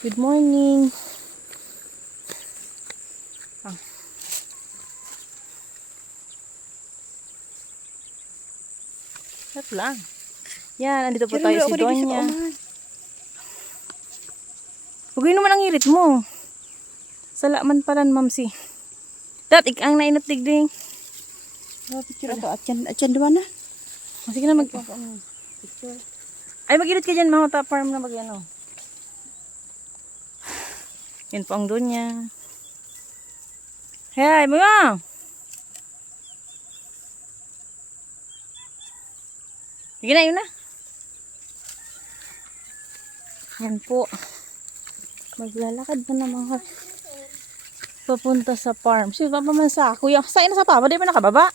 Good morning. Sarap lang. Yan, andito po tayo si Donya. Huwag naman ang irit mo. Salaman pala, mamsi. Dat, ang nainatig din. Picture ato, atyan duwa na. Sige na, Picture. ay, mag-irit ka dyan, mga farm na mag-ano. Yan po ang Donya. Hey, mga! Sige na, yun na. Yan po. Maglalakad pa na mga papunta sa farm. Sige, pa man sa kuya. Saan na sa papa? Di pa nakababa?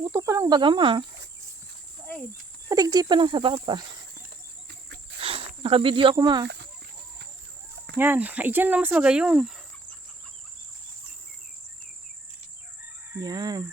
Uto pa lang baga ma. Padigdi pa lang sa papa. Naka-video ako ma. Yan. Ay, dyan na mas magayon. Yan.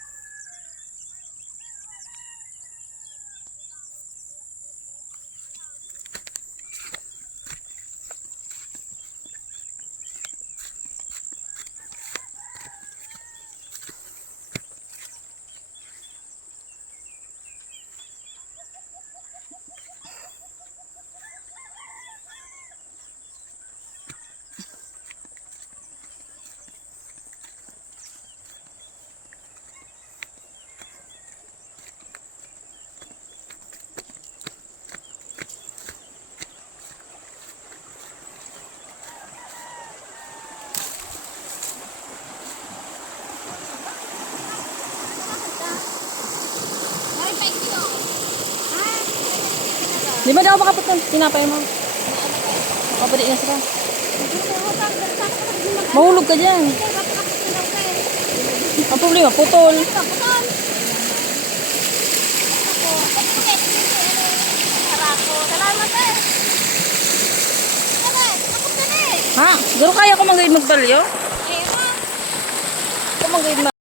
Di ba daw makapot ng tinapay mo? Makapadi na sila. Mahulog ka dyan. Ang problema, putol. Ha? Garo kaya ko manggayid magbalyo? Ko manggayid